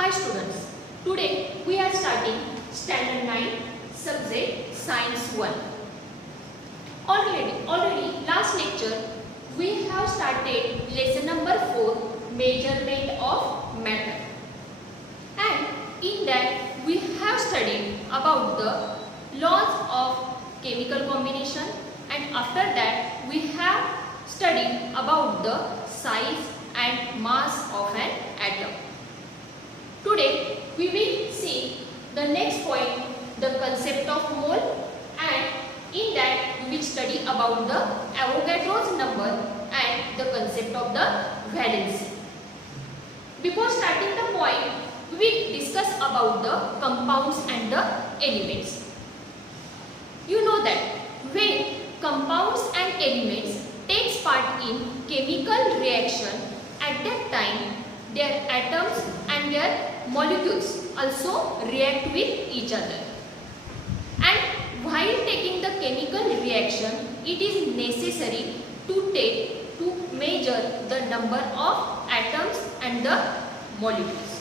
Hi students, today we are starting standard 9 subject science 1. Already last lecture we have started lesson number 4 measurement of matter, and in that we have studied about the laws of chemical combination, and after that we have studied about the size and mass of an atom. Today we will see the next point, the concept of mole, and in that we will study about the Avogadro's number and the concept of the valency. Before starting the point, we will discuss about the compounds and the elements. You know that when compounds and elements takes part in chemical reaction, at that time their atoms and their molecules also react with each other. And while taking the chemical reaction, it is necessary to measure the number of atoms and the molecules.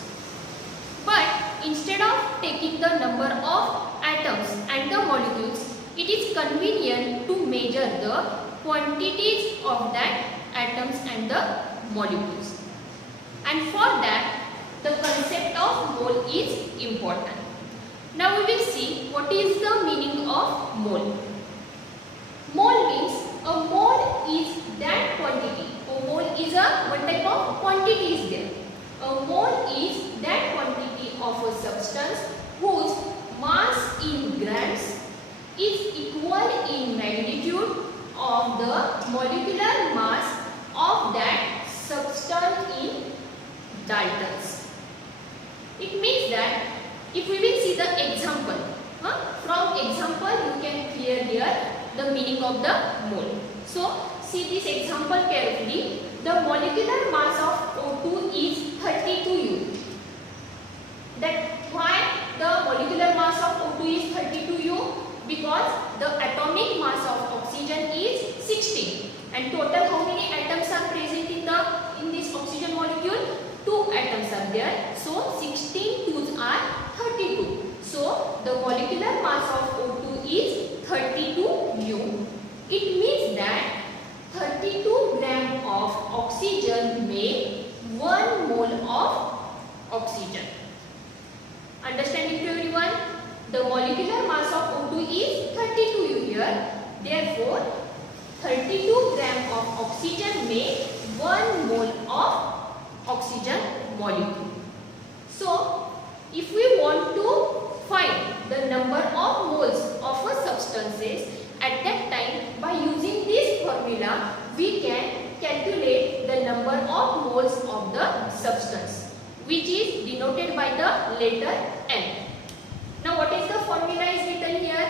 But instead of taking the number of atoms and the molecules, it is convenient to measure the quantities of that atoms and the molecules. And for that, the concept of mole is important. Now we will see what is the meaning of mole. Mole means a mole is that quantity. A mole is one type of quantity is there. A mole is that quantity of a substance whose mass in grams is equal in magnitude of the molecular mass of that substance in Daltons. It means that if we will see the example, from example you can clear here the meaning of the mole. So see this example carefully. The molecular mass of O2 is 32 U. That why the molecular mass of O2 is 32 U? Because the atomic mass of oxygen is 16. And total how many atoms are present in this oxygen molecule? 2 atoms are there. So 16 2's are 32. So the molecular mass of O2 is 32 U. It means that 32 gram of oxygen make 1 mole of oxygen. Understand it everyone? The molecular mass of O2 is 32 U here. Therefore 32 gram of oxygen make 1 mole of oxygen molecule. So if we want to find the number of moles of a substances, at that time by using this formula we can calculate the number of moles of the substance, which is denoted by the letter N. Now what is the formula is written here?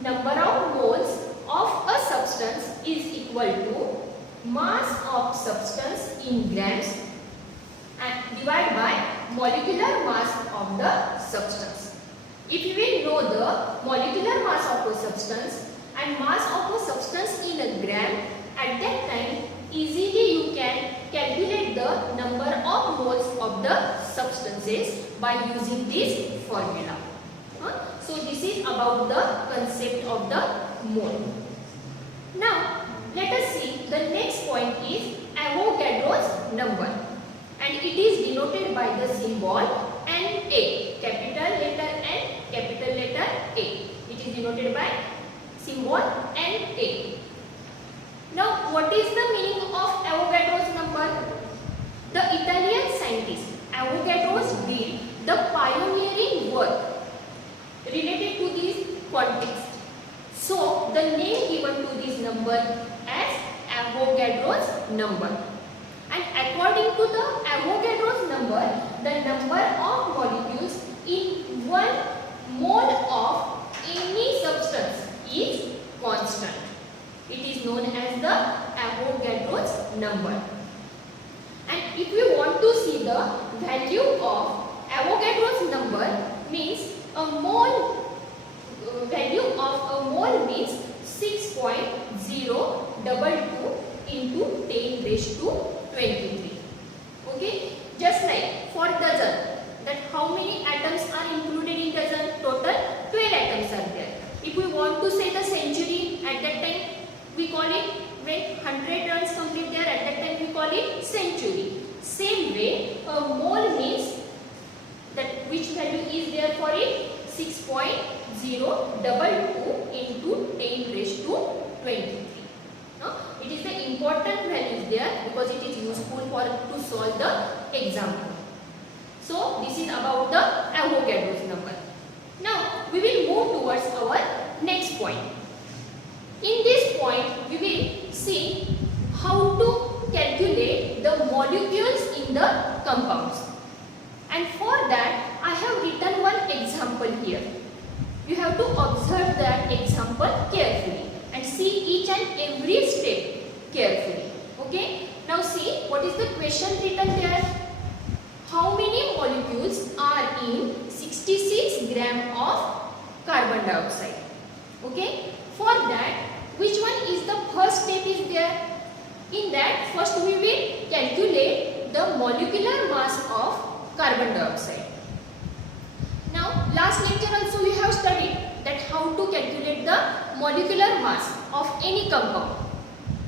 Number of moles of a substance is equal to mass of substance in grams and divided by molecular mass of the substance. If we know the molecular mass of a substance and mass of a substance in a gram, at that time easily you can calculate the number of moles of the substances by using this formula. So this is about the concept of the mole. Now let us see the next point is Avogadro's number, and it is denoted by the symbol Na, capital letter N, capital letter A. It is denoted by symbol Na. Now what is the meaning of Avogadro's number? The Italian scientist Avogadro did the pioneering work related to this context. So the name given to this number as Avogadro's number. And according to the Avogadro's number, the number of molecules in 1 mole of any substance is constant. It is known as the Avogadro's number. And if we want to see the value of Avogadro's number, means a mole value of a mole means 6.022 into 10 raised to 23. Okay, just like for dozen, the 100 runs complete there, at that time we call it century. Same way, a mole means that which value is there for it? 6.022 into 10 raised to 23. It is the important values there because it is useful for to solve the example. So this is about the Avogadro's number. Now we will move towards our next point. In this point we will see how to calculate the molecules in the compounds. And for that I have written one example here. You have to observe that example carefully and see each and every step carefully. Okay? Now see what is the question written there. How many molecules are in 66 gram of carbon dioxide? Okay? For that, which one is the first step is there? In that, first we will calculate the molecular mass of carbon dioxide. Now, last lecture also we have studied that how to calculate the molecular mass of any compound.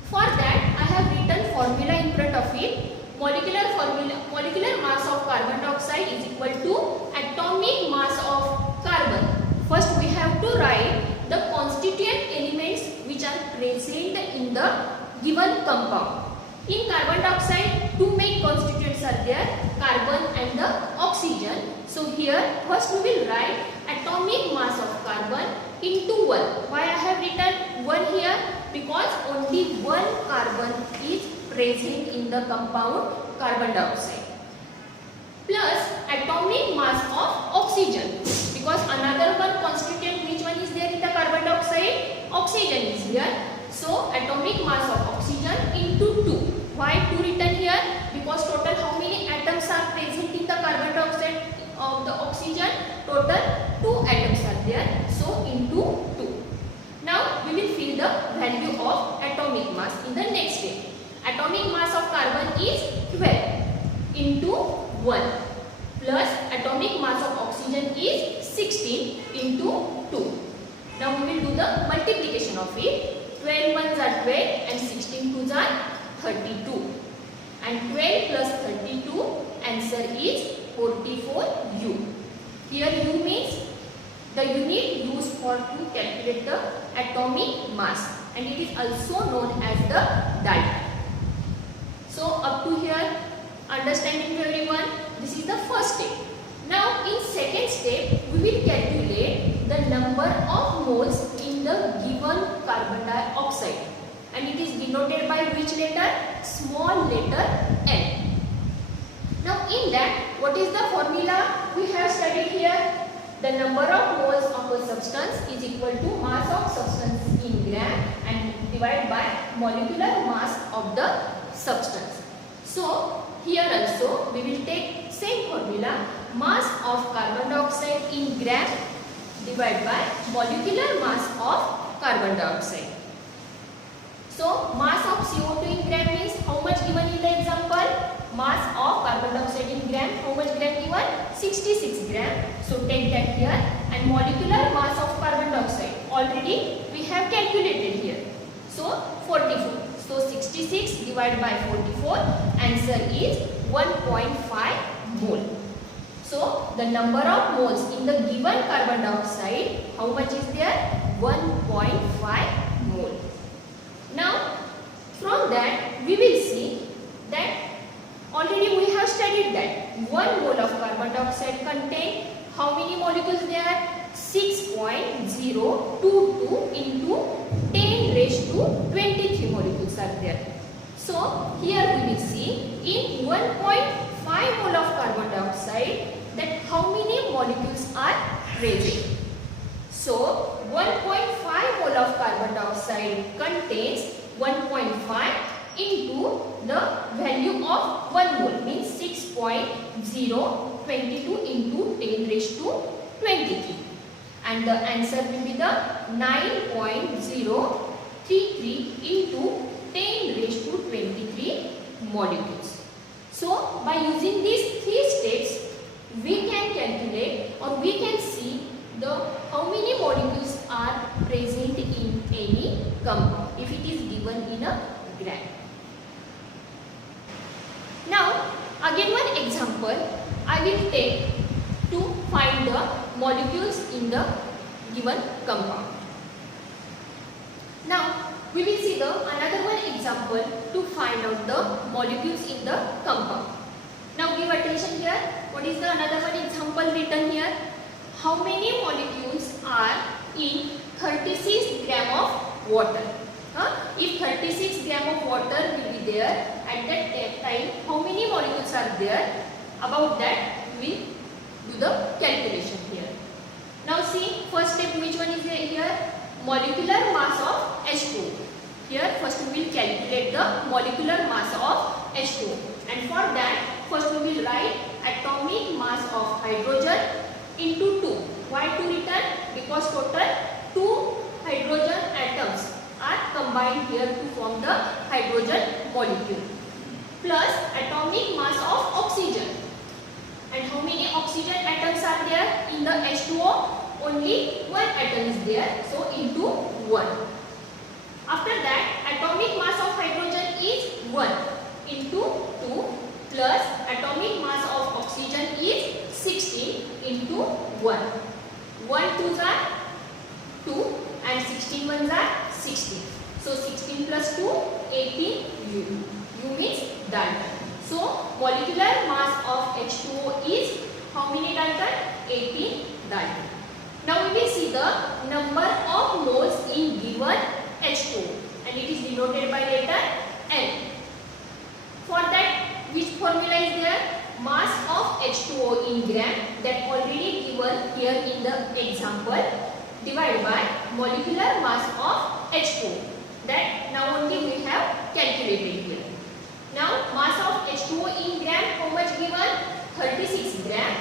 For that, I have written formula in front of it. Molecular mass of carbon dioxide is equal to atomic mass of carbon. First, we have to write the constituent elements which are present in the given compound. In carbon dioxide, two main constituents are there, carbon and the oxygen. So here, first we will write atomic mass of carbon into 1. Why I have written 1 here? Because only one carbon is present in the compound carbon dioxide. Plus atomic mass of oxygen. Because another one constituent, which one is there in the carbon dioxide? Oxygen is here. So atomic mass of oxygen into 2. Why 2 written here? Because total how many atoms are present in the carbon dioxide of the oxygen? Total 2 atoms are there. So into 2. Now we will fill the value of atomic mass in the next step. Atomic mass of carbon is 12 into 1 plus atomic mass of oxygen is 16 into 2. Now we will do the multiplication of it. 12 ones are 12 and 16 twos are 32. And 12 plus 32, answer is 44U. Here U means the unit used for to calculate the atomic mass, and it is also known as the dalton. So up to here, understanding to everyone, this is the first step. Now in second step, we will calculate the number of moles in the given carbon dioxide, and it is denoted by which letter? Small letter n. Now in that, what is the formula we have studied here? The number of moles of a substance is equal to mass of substance in gram and divided by molecular mass of the substance. So here also we will take same formula, mass of carbon dioxide in gram divided by molecular mass of carbon dioxide. So mass of CO2 in gram means how much given in the example? Mass of carbon dioxide in gram, how much gram given? 66 gram. So take that here. And molecular mass of carbon dioxide already we have calculated here. So 44. So 66 divided by 44, answer is 1.5 mole. So the number of moles in the given carbon dioxide, how much is there? 1.5 mole. Now from that we will see that already we have studied that 1 mole of carbon dioxide contain how many molecules there? 6.022 into 10 raised to 23 molecules are there. So here we will see in 1.5 mole of carbon dioxide that how many molecules are present. So 1.5 mole of carbon dioxide contains 1.5 into the value of 1 mole means 6.022 into 10 raised to 23. And the answer will be the 9.033 into 10 raised to 23 molecules. So by using these 3 steps, we can calculate or we can see the how many molecules are present in any compound if it is given in a gram. will take to find the molecules in the given compound. Now we will see the another one example to find out the molecules in the compound. Now give attention here. What is the another one example written here? How many molecules are in 36 gram of water? If 36 gram of water will be there at that time, how many molecules are there? About that we will do the calculation here. Now see, first step, which one is here? Molecular mass of H2. Here first we will calculate the molecular mass of H2, and for that first we will write atomic mass of hydrogen into 2. Why 2 written? Because total 2 hydrogen atoms are combined here to form the hydrogen molecule, plus atomic mass of oxygen. And how many oxygen atoms are there in the H2O? Only 1 atom is there, so into 1. After that, atomic mass of hydrogen is 1 into 2, plus atomic mass of oxygen is 16 into 1. 1 2s are 2 and 16 1s are 16. So 16 plus 2, 18 U. U means Dalton. So molecular mass of H2O is how many Dalton? 18 Dalton. Now we will see the number of moles in given H2O, and it is denoted by letter N. For that, which formula is there? Mass of H2O in gram, that already given here in the example, divided by molecular mass of H2O. That now only we have calculated here. Now mass of H2O in gram, how much given? 36 gram,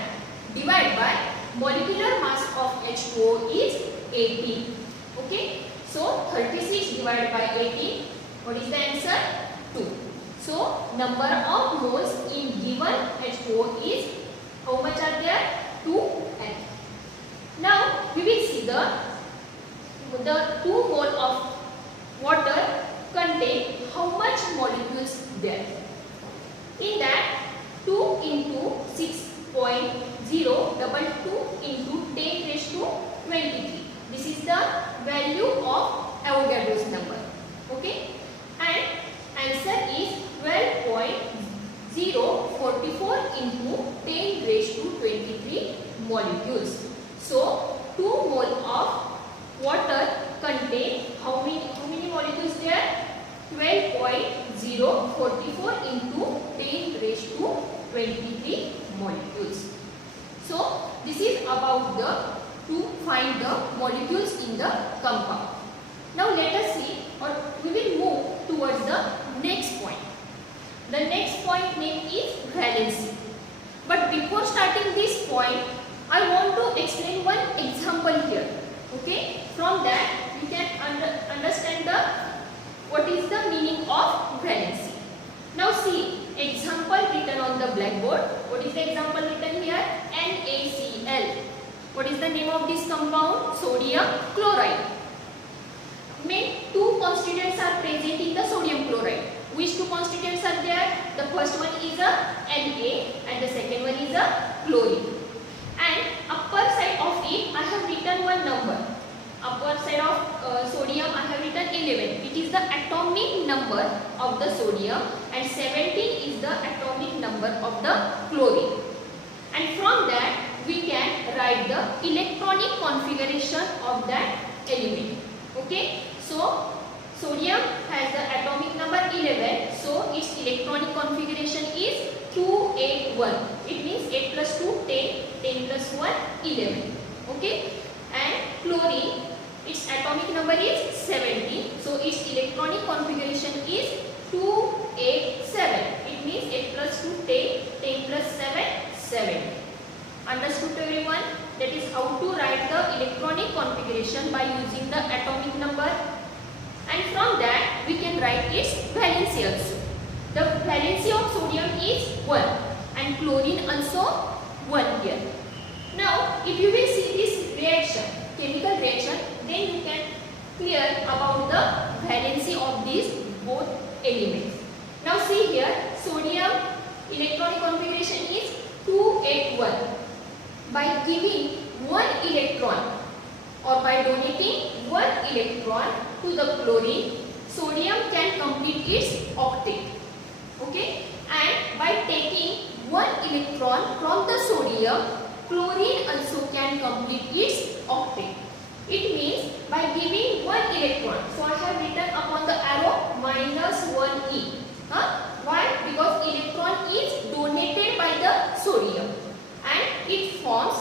divided by molecular mass of H2O is 18. Okay, so 36 divided by 18, what is the answer? 2. So number of moles in given H2O is how much are there? 2n. Now we will see the 2 mole of water contain how much molecules there. In that, 2 into 6.022 into 10 raised to 23. This is the value of Avogadro's number. Okay, and answer is 12.044 into 10 raised to 23 molecules. So 2 mole of water contain how many molecules there? 12.044 into 10 raised to 23 molecules. So this is about the to find the molecules in the compound. Now let us see, or we will move towards the next point. The next point name is valency. But before starting this point, I want to explain one example here. Okay, from that you can understand the what is the meaning of valency. Now see, example written on the blackboard. What is the example written here? NaCl. What is the name of this compound? Sodium chloride. Main 2 constituents are present in the sodium chloride. Which 2 constituents are there? The first one is a Na and the second one is a chlorine. And upper side of it I have written one number. Upper side of sodium I have written 11. It is the atomic number of the sodium, and 17 is the atomic number of the chlorine. And from that we can write the electronic configuration of that element. Okay, so sodium has the atomic number 11, so its electronic configuration is 281. It means 8 plus 2 10, 10 plus 1 11. Okay, and chlorine, its atomic number is 17, so its electronic configuration is 287. It means 8 plus 2 10, 10 plus 7 7. Understood everyone? That is how to write the electronic configuration by using the atomic number. And from that we can write its valency also. The valency of sodium is 1 and chlorine also 1 here. Now if you will see this reaction, chemical reaction, then you can clear about the valency of these both elements. Now see here, sodium electronic configuration is 281 given. By giving one electron or by donating one electron to the chlorine, sodium can complete its octet. Okay, and by taking one electron from the sodium, chlorine also can complete its octet. It means by giving one electron, so I have written upon the arrow -1e. Why? Because electron is donated by the sodium and it forms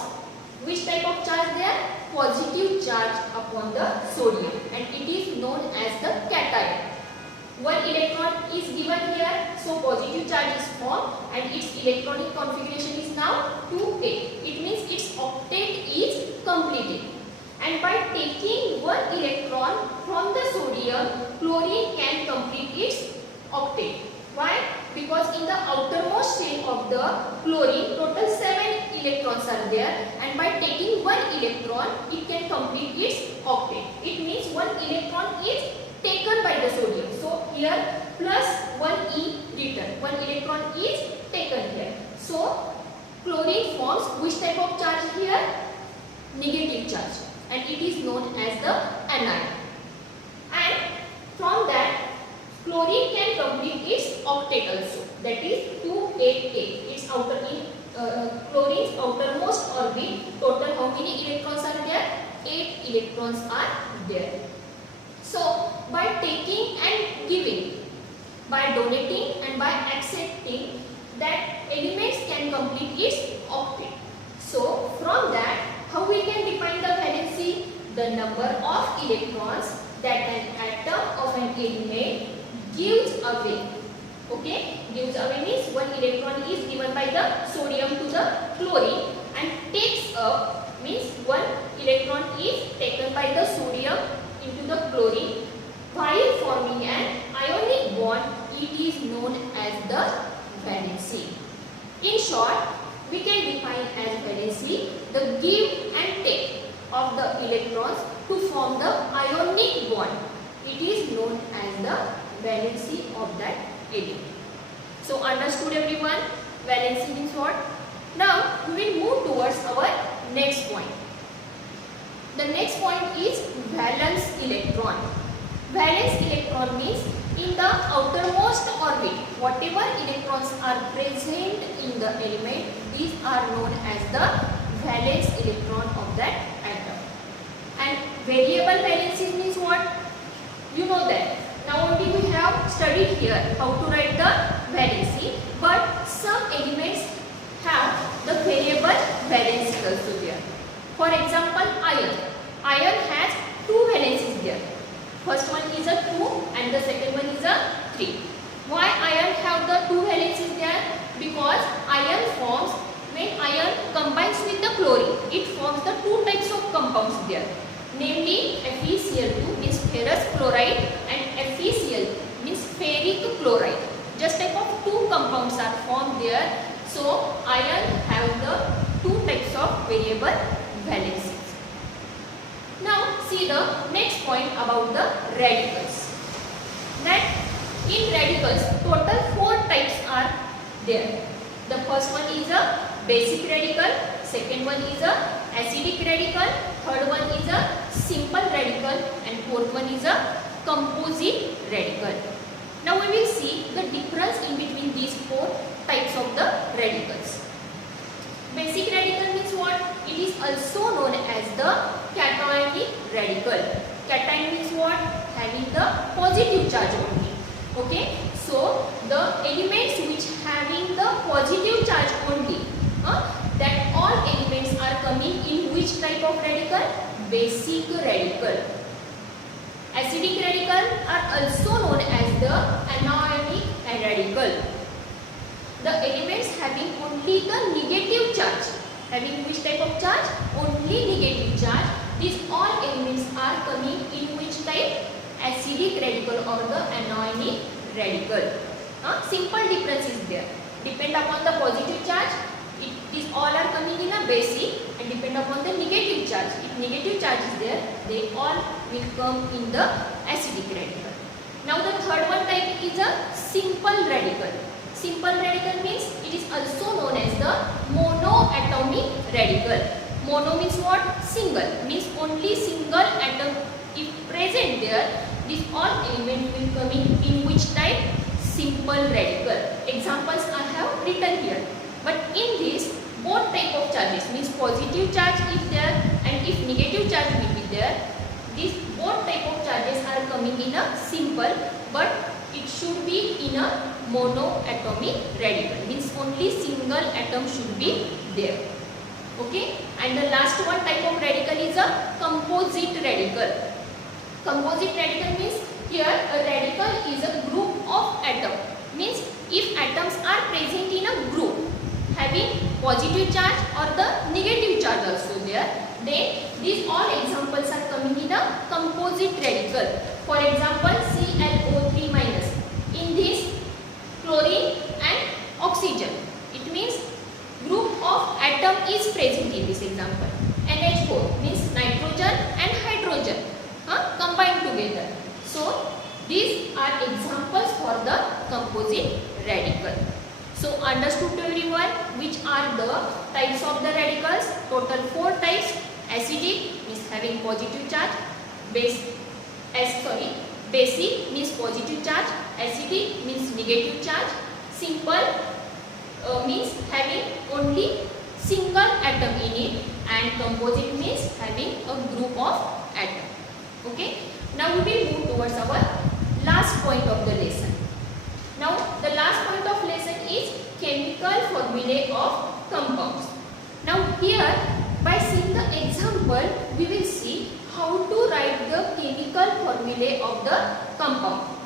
which type of charge there? Positive charge upon the sodium, and it is known as the cation. One electron is given here, so positive charge is formed and its electronic configuration is now 2a. It means its octet is completed. And by taking one electron from the sodium, chlorine can complete its octet. Why? Because in the outermost shell of the chlorine, total 7 electrons are there, and by taking one electron, it can complete its octet. It means one electron is taken by the sodium. So here +1e written. One electron is taken here. So chlorine forms which type of charge here? Negative charge, and it is known as the anion. And from that, chlorine can complete its octet also. That is 2a. Its outer chlorine's outermost orbit. Total how many electrons are there? 8 electrons are there. So by taking and giving, by donating and by accepting, that elements can complete its octet. So from that, how we can define the valency? The number of electrons that an atom of an element gives away. Okay, gives away means one electron is given by the sodium to the chlorine and takes up means one electron is taken by the sodium into the chlorine while forming an ionic bond. It is known as the valency. In short, we can define as valency the give and take of the electrons to form the ionic bond. It is known as the valency of that element. So understood everyone? Valency means what? Now we will move towards our next point. The next point is valence electron. Valence electron means in the outermost orbit, whatever electrons are present in the element, these are known as the valence electron of that atom. And variable valency means what? You know that. Now only we have studied here how to write the valency, but some elements have the variable valency also there. For example, iron. Iron has two valencies there. First one is a 2 and the second one is a 3. Why iron have the two valencies there? Because iron forms, when iron combines with the chlorine, it forms the two types of compounds there. Namely, FeCl2 means ferrous chloride and FeCl means ferric chloride. Just type of two compounds are formed there. So iron have the two types of variable valencies. Now see the next point about the radicals. That in radicals total 4 types are there. The first one is a basic radical, second one is a acidic radical, third one is a simple radical, and fourth one is a composite radical. Now we will see the difference in between these 4 types of the radicals. Basic radical means what? It is also known as the cationic radical. Cation means what? Having the positive charge only. Okay. So the elements which having the positive charge only, that all elements are coming in which type of radical? Basic radical. Acidic radical are also known as the anionic radical. The elements having only the negative charge. Having which type of charge? Only negative charge. These all elements are coming in which type? Acidic radical or the anionic radical. Simple difference is there. Depend upon the positive charge, these all are coming in a basic, and depend upon the negative charge. If negative charge is there, they all will come in the acidic radical. Now the third one type is a simple radical. Simple radical means it is also known as the monoatomic radical. Mono means what? Single. Means only single atom if present there. This all element will come in which type? Simple radical. Examples I have written here. But in this, both type of charges means positive charge if there and if negative charge will be there. These both type of charges are coming in a simple, but it should be in a monoatomic radical. Means only single atom should be there. Okay. And the last one type of radical is a composite radical. Composite radical means here a radical is a group of atom. Means if atoms are present in a group having positive charge or the negative charge also there, then these all examples are coming in a composite radical. For example, ClO3 minus. In this, chlorine and oxygen. It means group of atom is present in this example. NH4 means nitrogen and hydrogen combined together. So these are examples for the composite radical. So understood everyone which are the types of the radicals? Total 4 types. Acidic means having positive charge. Basic means positive charge. Acidic means negative charge. Simple means having only single atom in it, and composite means having a group of atom. Okay. Now we will move towards our last point of the lesson. Now the last point of lesson is chemical formulae of compounds. Now here by seeing the example we will see how to write the chemical formulae of the compound.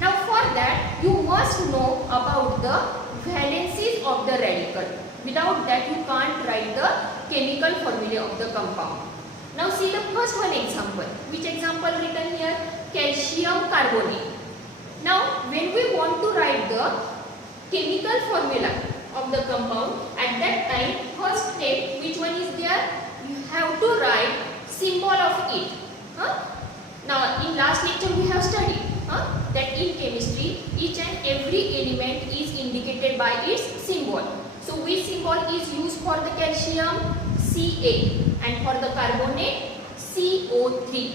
Now for that you must know about the valencies of the radical. Without that you can't write the chemical formulae of the compound. Now see the first one example. Which example written here? Calcium carbonate. Now when we want to write the chemical formula of the compound, at that time first step which one is there? You have to write symbol of it. Now in last lecture we have studied that in chemistry each and every element is indicated by its symbol. So which symbol is used for the calcium? Ca, and for the carbonate CO3.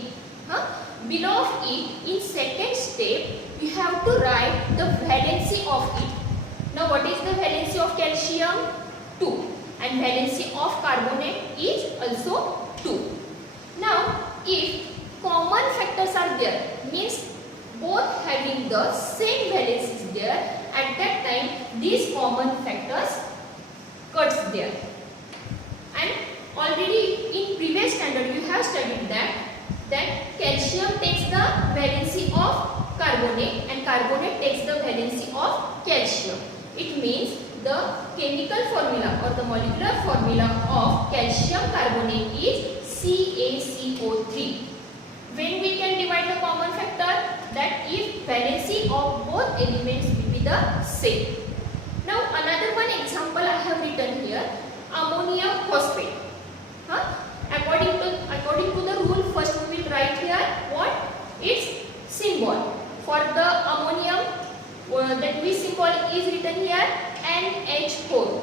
Below of it, in second step you have to write the valency of it. Now what is the valency of calcium? 2, and valency of carbonate is also 2. Now if common factors are there, means both having the same valencies there, at that time these common factors cuts there. And already in previous standard you have studied that calcium takes the valency of carbonate and carbonate takes the valency of calcium. It means the chemical formula or the molecular formula of calcium carbonate is CaCO3. When we can divide the common factor? That if valency of both elements will be the same. Now another one example I have written here, ammonium phosphate. According to the rule, first we will write here what? Its symbol. For the ammonium, that which symbol is written here? NH4.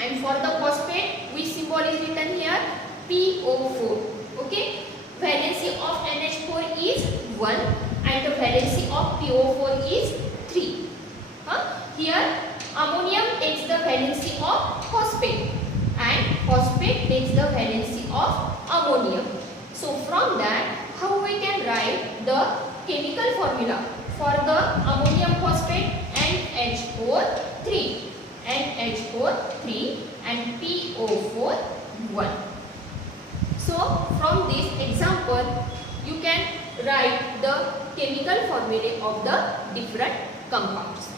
And for the phosphate, which symbol is written here? PO4. Okay. Valency of NH4 is 1 and the valency of PO4 is 3. Here ammonium takes the valency of phosphate and phosphate takes the valency of ammonium. So from that, how we can write the chemical formula for the ammonium phosphate? NH4 3, NH4 3 and PO4 1. So from this example you can write the chemical formulae of the different compounds.